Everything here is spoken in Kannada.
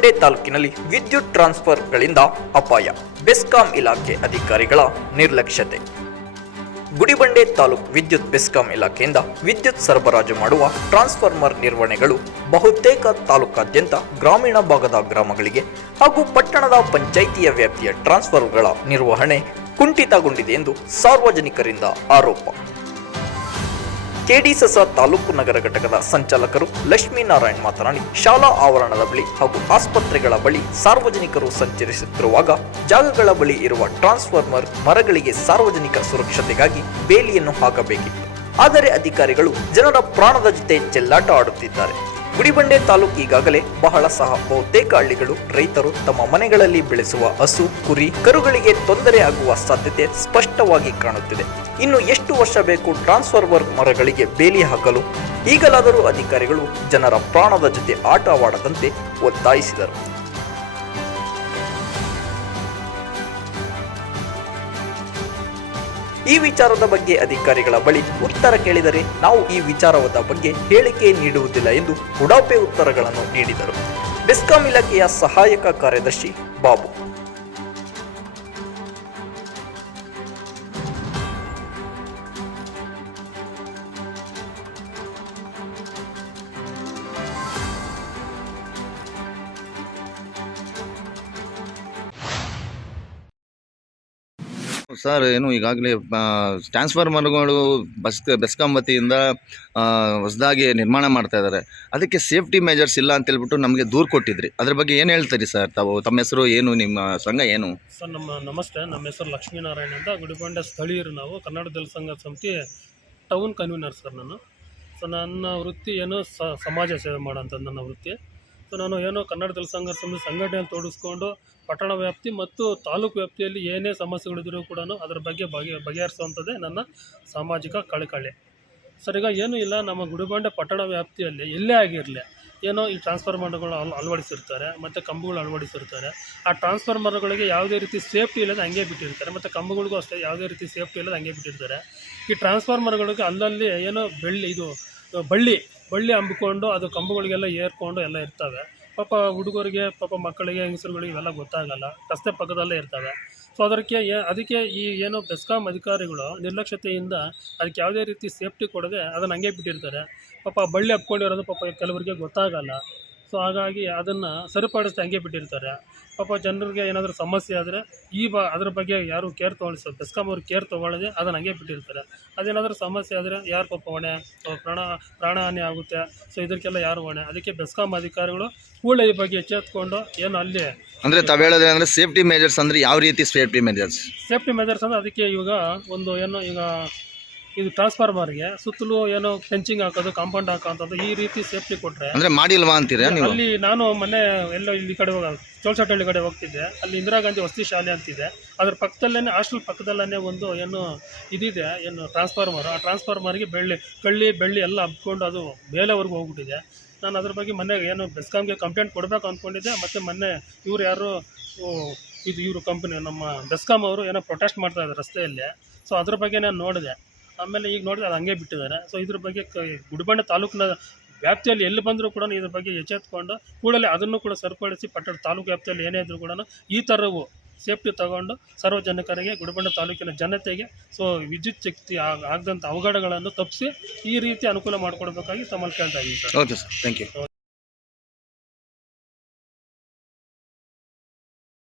ತಾಲೂಕಿನಲ್ಲಿ ವಿದ್ಯುತ್ ಟ್ರಾನ್ಸ್ಫರ್ಗಳಿಂದ ಅಪಾಯ. ಬೆಸ್ಕಾಂ ಇಲಾಖೆ ಅಧಿಕಾರಿಗಳ ನಿರ್ಲಕ್ಷ್ಯತೆ. ಗುಡಿಬಂಡೆ ತಾಲೂಕು ವಿದ್ಯುತ್ ಬೆಸ್ಕಾಂ ಇಲಾಖೆಯಿಂದ ವಿದ್ಯುತ್ ಸರಬರಾಜು ಮಾಡುವ ಟ್ರಾನ್ಸ್ಫಾರ್ಮರ್ ನಿರ್ವಹಣೆಗಳು ಬಹುತೇಕ ತಾಲೂಕಾದ್ಯಂತ ಗ್ರಾಮೀಣ ಭಾಗದ ಗ್ರಾಮಗಳಿಗೆ ಹಾಗೂ ಪಟ್ಟಣದ ಪಂಚಾಯಿತಿಯ ವ್ಯಾಪ್ತಿಯ ಟ್ರಾನ್ಸ್ಫರ್ಗಳ ನಿರ್ವಹಣೆ ಕುಂಠಿತಗೊಂಡಿದೆ ಎಂದು ಸಾರ್ವಜನಿಕರಿಂದ ಆರೋಪ. ಕೆಡಿಸಸ ತಾಲೂಕು ನಗರ ಘಟಕದ ಸಂಚಾಲಕರು ಲಕ್ಷ್ಮೀನಾರಾಯಣ್ ಮಾತನಾಡಿ, ಶಾಲಾ ಆವರಣದ ಬಳಿ ಹಾಗೂ ಆಸ್ಪತ್ರೆಗಳ ಬಳಿ ಸಾರ್ವಜನಿಕರು ಸಂಚರಿಸುತ್ತಿರುವಾಗ ಜಾಗಗಳ ಬಳಿ ಇರುವ ಟ್ರಾನ್ಸ್ಫಾರ್ಮರ್ ಮರಗಳಿಗೆ ಸಾರ್ವಜನಿಕ ಸುರಕ್ಷತೆಗಾಗಿ ಬೇಲಿಯನ್ನು ಹಾಕಬೇಕಿತ್ತು. ಆದರೆ ಅಧಿಕಾರಿಗಳು ಜನರ ಪ್ರಾಣದ ಜೊತೆ ಚೆಲ್ಲಾಟ ಆಡುತ್ತಿದ್ದಾರೆ. ಗುಡಿಬಂಡೆ ತಾಲೂಕು ಈಗಾಗಲೇ ಬಹಳ ಸಹ ಬಹುತೇಕ ಹಳ್ಳಿಗಳು ರೈತರು ತಮ್ಮ ಮನೆಗಳಲ್ಲಿ ಬೆಳೆಸುವ ಹಸು, ಕುರಿ, ಕರುಗಳಿಗೆ ತೊಂದರೆ ಆಗುವ ಸಾಧ್ಯತೆ ಸ್ಪಷ್ಟವಾಗಿ ಕಾಣುತ್ತಿದೆ. ಇನ್ನು ಎಷ್ಟು ವರ್ಷ ಬೇಕು ಟ್ರಾನ್ಸ್ಫಾರ್ಮರ್ ಮರಗಳಿಗೆ ಬೇಲಿ ಹಾಕಲು? ಈಗಲಾದರೂ ಅಧಿಕಾರಿಗಳು ಜನರ ಪ್ರಾಣದ ಜೊತೆ ಆಟವಾಡದಂತೆ ಒತ್ತಾಯಿಸಿದರು. ಈ ವಿಚಾರದ ಬಗ್ಗೆ ಅಧಿಕಾರಿಗಳ ಬಳಿ ಉತ್ತರ ಕೇಳಿದರೆ ನಾವು ಈ ವಿಚಾರದ ಬಗ್ಗೆ ಹೇಳಿಕೆ ನೀಡುವುದಿಲ್ಲ ಎಂದು ಉಡಾಪೆ ಉತ್ತರಗಳನ್ನು ನೀಡಿದರು. ಬೆಸ್ಕಾಂ ಇಲಾಖೆಯ ಸಹಾಯಕ ಕಾರ್ಯದರ್ಶಿ ಬಾಬು ಸರ್, ಏನು ಈಗಾಗಲೇ ಟ್ರಾನ್ಸ್ಫಾರ್ಮರ್ಗಳು ಬಸ್, ಬೆಸ್ಕಾಂ ವತಿಯಿಂದ ಹೊಸದಾಗಿ ನಿರ್ಮಾಣ ಮಾಡ್ತಾ ಇದ್ದಾರೆ. ಅದಕ್ಕೆ ಸೇಫ್ಟಿ ಮೆಜರ್ಸ್ ಇಲ್ಲ ಅಂತ ಹೇಳ್ಬಿಟ್ಟು ನಮಗೆ ದೂರು ಕೊಟ್ಟಿದ್ರಿ. ಅದ್ರ ಬಗ್ಗೆ ಏನು ಹೇಳ್ತೀರಿ ಸರ್? ತಾವು, ತಮ್ಮ ಹೆಸರು ಏನು, ನಿಮ್ಮ ಸಂಘ ಏನು? ಸರ್, ನಮ್ಮ, ನಮಸ್ತೆ. ನಮ್ಮ ಹೆಸರು ಲಕ್ಷ್ಮೀನಾರಾಯಣ ಅಂತ. ಗುಡಿಬಂಡೆ ಸ್ಥಳೀಯರು ನಾವು. ಕನ್ನಡ ದಲ ಸಂಘ ಸಮಿತಿ ಟೌನ್ ಕನ್ವೀನರ್ ಸರ್ ನಾನು. ಸೊ ನನ್ನ ವೃತ್ತಿ ಏನು ಸಮಾಜ ಸೇವೆ ಮಾಡೋಂಥದ್ದು ನನ್ನ ವೃತ್ತಿ. ಸೊ ನಾನು ಏನು ಕನ್ನಡ ದಲಿತ ಸಂಘ ಸಮಿತಿ ಸಂಘಟನೆ ತೋಡಿಸ್ಕೊಂಡು ಪಟ್ಟಣ ವ್ಯಾಪ್ತಿ ಮತ್ತು ತಾಲೂಕು ವ್ಯಾಪ್ತಿಯಲ್ಲಿ ಏನೇ ಸಮಸ್ಯೆಗಳಿದ್ರೂ ಕೂಡ ಅದರ ಬಗ್ಗೆ ಬಗೆ ಬಗೆಹರಿಸುವಂಥದ್ದೇ ನನ್ನ ಸಾಮಾಜಿಕ ಕಳಕಳಿ. ಸರ್, ಈಗ ಏನೂ ಇಲ್ಲ, ನಮ್ಮ ಗುಡಿಬಂಡೆ ಪಟ್ಟಣ ವ್ಯಾಪ್ತಿಯಲ್ಲಿ ಎಲ್ಲೇ ಆಗಿರಲಿ, ಏನೋ ಈ ಟ್ರಾನ್ಸ್ಫಾರ್ಮರ್ಗಳು ಅಲ್, ಅಳವಡಿಸಿರ್ತಾರೆ, ಮತ್ತು ಕಂಬಗಳು ಅಳವಡಿಸಿರ್ತಾರೆ, ಆ ಟ್ರಾನ್ಸ್ಫಾರ್ಮರ್ಗಳಿಗೆ ಯಾವುದೇ ರೀತಿ ಸೇಫ್ಟಿ ಇಲ್ಲದೆ ಹಂಗೆ ಬಿಟ್ಟಿರ್ತಾರೆ, ಮತ್ತು ಕಂಬಗಳಿಗೂ ಅಷ್ಟೇ ಯಾವುದೇ ರೀತಿ ಸೇಫ್ಟಿ ಇಲ್ಲದೆ ಹಂಗೆ ಬಿಟ್ಟಿರ್ತಾರೆ. ಈ ಟ್ರಾನ್ಸ್ಫಾರ್ಮರ್ಗಳಿಗೆ ಅಲ್ಲಲ್ಲಿ ಏನೋ ಬೆಳ್ಳಿ, ಇದು, ಬಳ್ಳಿ ಬಳ್ಳಿ ಹಂಬಿಕೊಂಡು, ಅದು ಕಂಬಗಳಿಗೆಲ್ಲ ಏರ್ಕೊಂಡು ಎಲ್ಲ ಇರ್ತವೆ. ಪಾಪ ಹುಡುಗರಿಗೆ, ಪಾಪ ಮಕ್ಕಳಿಗೆ, ಹೆಂಗಸರುಗಳಿಗೆ ಇವೆಲ್ಲ ಗೊತ್ತಾಗಲ್ಲ. ರಸ್ತೆ ಪಕ್ಕದಲ್ಲೇ ಇರ್ತವೆ. ಸೊ ಅದಕ್ಕೆ ಅದಕ್ಕೆ ಈ ಏನು ಬೆಸ್ಕಾಂ ಅಧಿಕಾರಿಗಳು ನಿರ್ಲಕ್ಷ್ಯತೆಯಿಂದ ಅದಕ್ಕೆ ಯಾವುದೇ ರೀತಿ ಸೇಫ್ಟಿ ಕೊಡದೆ ಅದನ್ನು ಹಂಗೆ ಬಿಟ್ಟಿರ್ತಾರೆ. ಪಾಪ ಬಳ್ಳಿ ಹಬ್ಕೊಂಡಿರೋದು ಪಾಪ ಕೆಲವರಿಗೆ ಗೊತ್ತಾಗಲ್ಲ. ಸೊ ಹಾಗಾಗಿ ಅದನ್ನು ಸರಿಪಡಿಸ್ದೆ ಹಂಗೆ ಬಿಟ್ಟಿರ್ತಾರೆ. ಪಾಪ ಜನರಿಗೆ ಏನಾದರೂ ಸಮಸ್ಯೆ ಆದರೆ ಈ ಬ ಅದ್ರ ಬಗ್ಗೆ ಯಾರು ಕೇರ್ ತೊಗೊಳಿಸ ಬೆಸ್ಕಾಮ್ ಅವ್ರು ಕೇರ್ ತೊಗೊಳ್ಳದೆ ಅದನ್ನು ಹಂಗೆ ಬಿಟ್ಟಿರ್ತಾರೆ. ಅದೇನಾದರೂ ಸಮಸ್ಯೆ ಆದರೆ ಯಾರು ಪಾಪ ಹೊಣೆ? ಸೊ ಪ್ರಾಣ ಪ್ರಾಣಹಾನಿ ಆಗುತ್ತೆ. ಸೊ ಇದಕ್ಕೆಲ್ಲ ಯಾರು ಹೊಣೆ? ಅದಕ್ಕೆ ಬೆಸ್ಕಾಂ ಅಧಿಕಾರಿಗಳು ಕೂಡಲೇ ಈ ಬಗ್ಗೆ ಎಚ್ಚೆತ್ಕೊಂಡು ಏನು ಅಲ್ಲಿ ಅಂದರೆ ತಾವು ಹೇಳೋದ್ರೆ ಅಂದರೆ ಸೇಫ್ಟಿ ಮೇಜರ್ಸ್ ಅಂದರೆ ಯಾವ ರೀತಿ ಸೇಫ್ಟಿ ಮೇಜರ್ಸ್ ಸೇಫ್ಟಿ ಮೇಜರ್ಸ್ ಅಂದರೆ ಅದಕ್ಕೆ ಇವಾಗ ಒಂದು ಏನು ಈಗ ಇದು ಟ್ರಾನ್ಸ್ಫಾರ್ಮರ್ಗೆ ಸುತ್ತಲೂ ಏನೋ ಫೆನ್ಸಿಂಗ್ ಹಾಕೋದು ಕಾಂಪೌಂಡ್ ಹಾಕೋಂಥದ್ದು ಈ ರೀತಿ ಸೇಫ್ಟಿ ಕೊಟ್ಟರೆ ಅಂದ್ರೆ ಮಾಡಿಲ್ವಾ ಅಂತೀರಾ ನೀವು? ಅಲ್ಲಿ ನಾನು ಮೊನ್ನೆ ಎಲ್ಲೋ ಇಲ್ಲಿ ಕಡೆ ಹೋಗ ಚೋಳ್ಸಟ್ಟಳ್ಳಿ ಕಡೆ ಹೋಗ್ತಿದ್ದೆ. ಅಲ್ಲಿ ಇಂದಿರಾ ಗಾಂಧಿ ವಸತಿ ಶಾಲೆ ಅಂತಿದೆ. ಅದ್ರ ಪಕ್ಕದಲ್ಲೇ ಹಾಸ್ಟೆಲ್ ಪಕ್ಕದಲ್ಲೇ ಒಂದು ಏನು ಇದಿದೆ ಏನು ಟ್ರಾನ್ಸ್ಫಾರ್ಮರ್ ಆ ಟ್ರಾನ್ಸ್ಫಾರ್ಮರ್ಗೆ ಬೆಳ್ಳಿ ಕಳ್ಳಿ ಬೆಳ್ಳಿ ಎಲ್ಲ ಹಬ್ಕೊಂಡು ಅದು ಮೇಲೆವರೆಗೂ ಹೋಗ್ಬಿಟ್ಟಿದೆ. ನಾನು ಅದ್ರ ಬಗ್ಗೆ ಮೊನ್ನೆ ಏನು ಬೆಸ್ಕಾಮ್ಗೆ ಕಂಪ್ಲೇಂಟ್ ಕೊಡಬೇಕು ಅಂದ್ಕೊಂಡಿದ್ದೆ ಮತ್ತು ಮೊನ್ನೆ ಇವ್ರು ಯಾರು ಇದು ಇವರು ಕಂಪ್ನಿ ನಮ್ಮ ಬೆಸ್ಕಾಮ್ ಅವರು ಏನೋ ಪ್ರೊಟೆಸ್ಟ್ ಮಾಡ್ತಾ ಇದ್ದಾರೆ ರಸ್ತೆಯಲ್ಲಿ. ಸೊ ಅದ್ರ ಬಗ್ಗೆ ನಾನು ನೋಡಿದೆ. ಆಮೇಲೆ ಈಗ ನೋಡಿದ್ರೆ ಅದು ಹಂಗೆ ಬಿಟ್ಟಿದ್ದಾರೆ. ಸೊ ಇದ್ರ ಬಗ್ಗೆ ಗುಡಿಬಂಡೆ ತಾಲೂಕಿನ ವ್ಯಾಪ್ತಿಯಲ್ಲಿ ಎಲ್ಲಿ ಬಂದರೂ ಕೂಡ ಇದ್ರ ಬಗ್ಗೆ ಎಚ್ಚೆತ್ಕೊಂಡು ಕೂಡಲೇ ಅದನ್ನು ಕೂಡ ಸರಿಪಡಿಸಿ ಪಟ್ಟಣ ತಾಲೂಕು ವ್ಯಾಪ್ತಿಯಲ್ಲಿ ಏನೇ ಇದ್ರೂ ಕೂಡ ಈ ಥರವು ಸೇಫ್ಟಿ ತಗೊಂಡು ಸಾರ್ವಜನಿಕರಿಗೆ ಗುಡಿಬಂಡೆ ತಾಲೂಕಿನ ಜನತೆಗೆ ಸೊ ವಿದ್ಯುತ್ ಶಕ್ತಿ ಆಗ ಆಗದಂಥ ಅವಘಡಗಳನ್ನು ತಪ್ಪಿಸಿ ಈ ರೀತಿ ಅನುಕೂಲ ಮಾಡಿಕೊಡ್ಬೇಕಾಗಿ ತಮ್ಮಲ್ಲಿ ಕೇಳ್ತಾ ಇದ್ದೀನಿ sir. Okay sir thank you